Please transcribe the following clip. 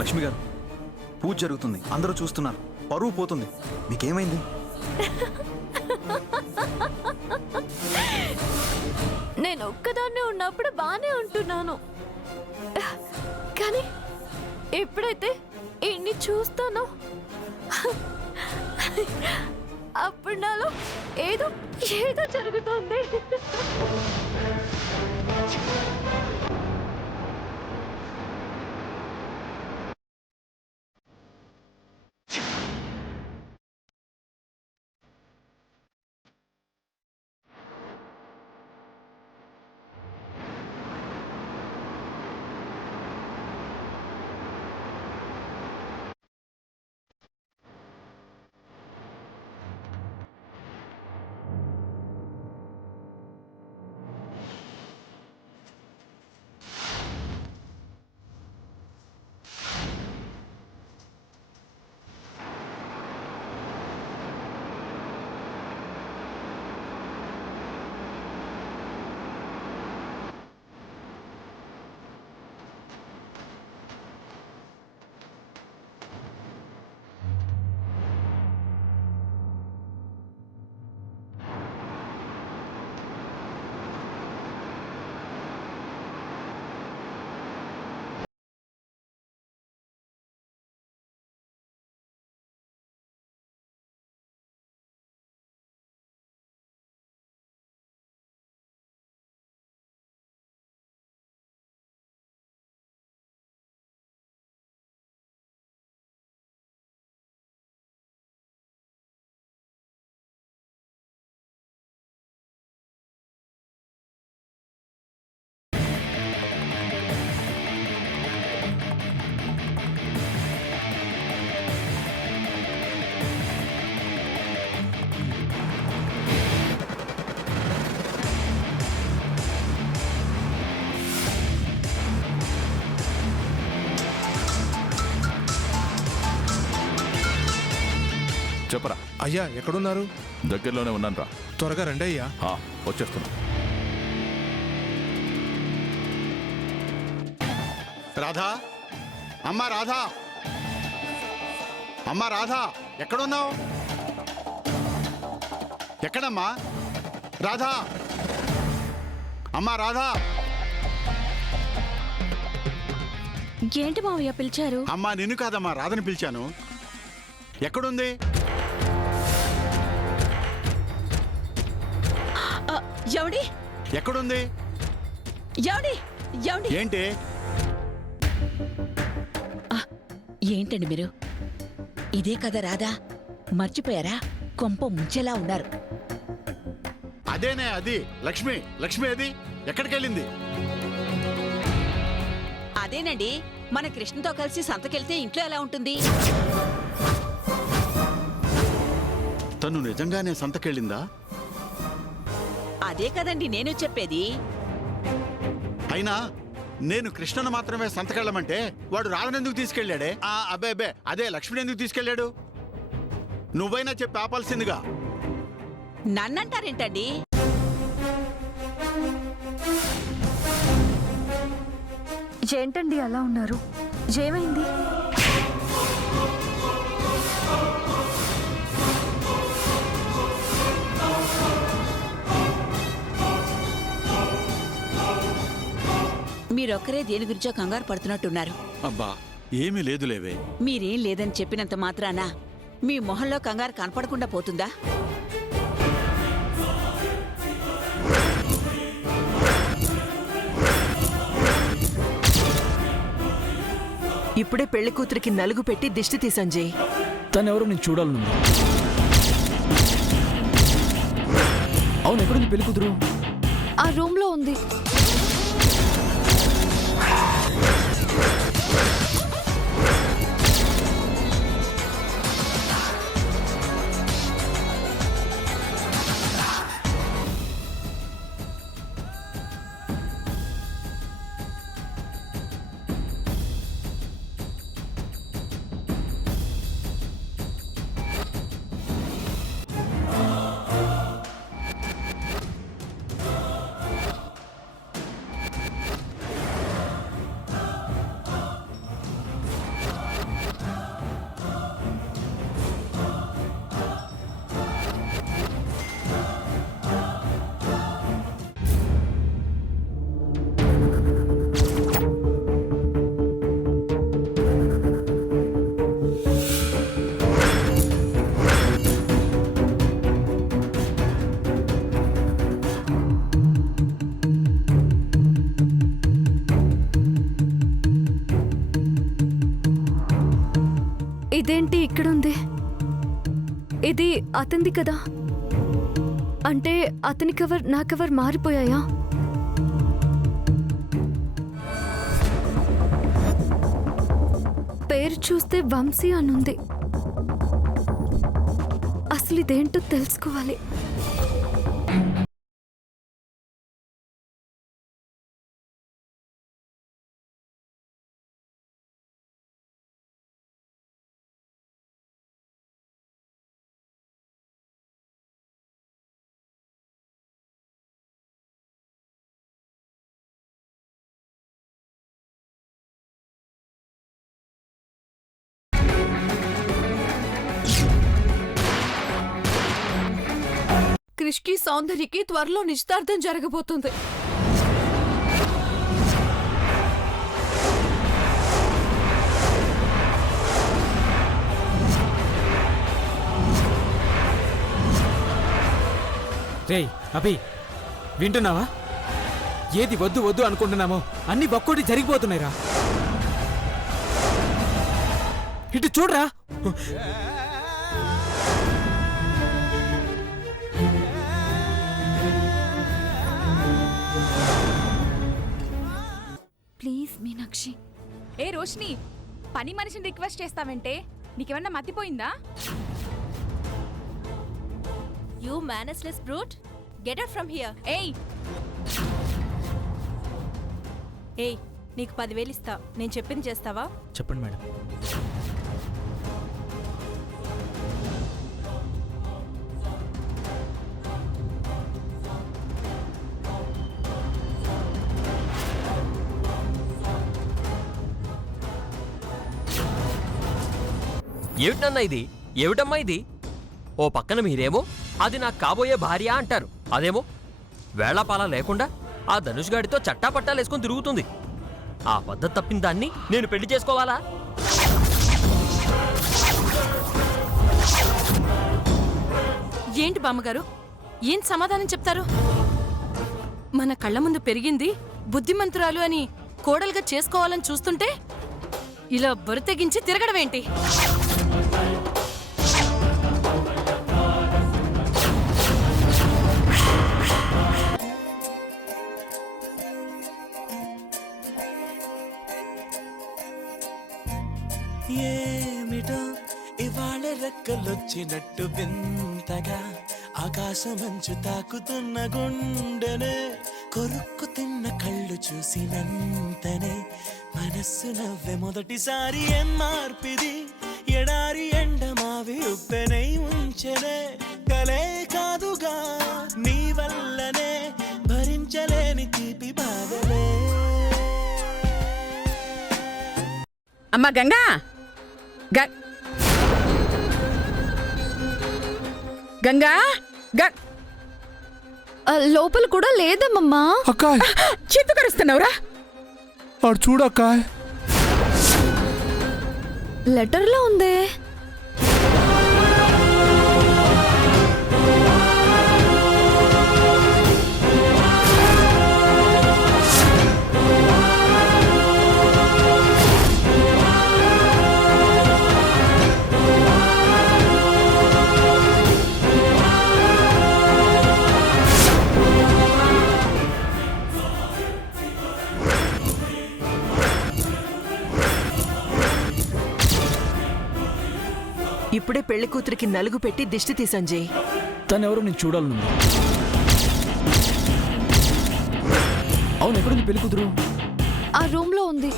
లక్ష్మి గారు, పూజ జరుగుతుంది, అందరూ చూస్తున్నారు, పరువు పోతుంది. మీకేమైంది? నేను ఒక్కదాన్నే ఉన్నప్పుడు బానే ఉంటున్నాను, కానీ ఎప్పుడైతే ఇన్ని చూస్తానో అప్పుడు నాలో ఏదో ఏదో జరుగుతుంది. చెప్పరా. అయ్యా ఎక్కడున్నారు? దగ్గరలోనే ఉన్నాను రా. త్వరగా రండి అయ్యా. వచ్చేస్తున్నా. రాధా, అమ్మా రాధా, అమ్మా రాధా, ఎక్కడున్నావు? ఎక్కడమ్మా రాధా? అమ్మా రాధా. ఏంటి మావయ్య పిలిచారు? అమ్మా నిన్ను కాదమ్మా, రాధని పిలిచాను. ఎక్కడుంది? ఎవడి? ఎక్కడుంది? ఎవడి? ఎవడి? ఏంటి? ఏంటండి మీరు? ఇదే కదా రాధా? మర్చిపోయారా? కొంప ముంచేలా ఉన్నారు. అదేనే, అది లక్ష్మి. లక్ష్మి అది ఎక్కడికెళ్ళింది? అదేనండి, మన కృష్ణతో కలిసి సంతకెళ్తే ఇంట్లో ఎలా ఉంటుంది? తను నిజంగానే సంతకెళ్ళిందా? అదే కదండి నేను చెప్పేది. అయినా నేను కృష్ణను మాత్రమే సంతకెళ్ళమంటే వాడు రాధనెందుకు తీసుకెళ్ళాడే? అబ్బే అదే లక్ష్మిని ఎందుకు తీసుకెళ్ళాడు? నువ్వైనా చెప్పి ఆపాల్సిందిగా. నన్నంటారేంటండి? ఏంటండి అలా ఉన్నారు? ఏమైంది? మీరొక్కరే దేని గురించో కంగారు పడుతున్నట్టున్నారు. అబ్బా ఏమీ లేదులేవే. మీరేం లేదని చెప్పినంత మాత్రాన మీ మొహంలో కంగారు కనపడకుండా పోతుందా? ఇప్పుడే పెళ్లి కూతురికి నలుగు పెట్టి దిష్టి తీ సంజయ్. తనెవరో నేను చూడాలను. అవును, ఎక్కడుంది పెళ్లి కూతురు? ఆ రూమ్ లో ఉంది. ఇదేంటి ఇక్కడుంది? ఇది అతనిది కదా? అంటే అతని కవర్ నా కవర్ మారిపోయాయా? పేరు చూస్తే వంశీ అనుంది. అసలు ఇదేంటో తెలుసుకోవాలి. క్రిష్కి సౌందర్యకి త్వరలో నిశ్చితార్థం జరగబోతుంది. రేయ్ అభి, వింటున్నావా? ఏది వద్దు వద్దు అనుకుంటున్నామో అన్ని ఒక్కోటి జరిగిపోతున్నాయిరా. ఇటు చూడరా. ప్లీజ్ మీనాక్షి. ఏ రోషిని, పని మనిషిని రిక్వెస్ట్ చేస్తావంటే నీకేమన్నా మతిపోయిందా? You mannerless brute, get out from here. ఏయ్ ఏయ్, నీకు 10,000 ఇస్తా, నేను చెప్పింది చేస్తావా? చెప్పండి మేడం. ఏమిటన్నా ఇది? ఏమిటమ్మా ఇది? ఓ పక్కన మీరేమో అది నాకు కాబోయే భార్య అంటారు, అదేమో వేళాపాలా లేకుండా ఆ ధనుష్ గాడితో చట్టాపట్టాలేసుకొని తిరుగుతుంది. ఆ పద్ధతి తప్పిన దాన్ని నేను పెళ్లి చేసుకోవాలా? ఏంటి బామ్మగారు, ఏం సమాధానం చెప్తారు? మన కళ్ళ ముందు పెరిగింది బుద్ధిమంతురాలు అని కోడలుగా చేసుకోవాలని చూస్తుంటే ఇలా బరితెగించి తిరగడమేంటి? ఏమిటో ఇవాళ రెక్కలొచ్చినట్టు వింతగా ఆకాశమంచు తాకుతున్న గుండెనే కొరుక్కు తిన్న కళ్ళు చూసినంతనే మనస్సు నవ్వే మొదటిసారి ఏం మార్పిది ఎడారి ఎండమావి ఉప్పెనై ఉంచెనే కలే కాదుగా నీ వల్లనే భరించలేని తీపి బాధలే. అమ్మా గంగా, గంగా, లోపల కూడా లేదమ్మమ్మా. అక్కాయ్, చేతు కరుస్తున్నావురా? వాడు చూడక్కాయ్. లెటర్లో ఉందే. ఇప్పుడే పెళ్లి కూతురికి నలుగు పెట్టి దిష్టి తీ సంజయ్. తనెవరో నేను చూడాలనుంది. అవును, ఎక్కడుంది పెళ్లి కూతురు? ఆ రూమ్ లో ఉంది.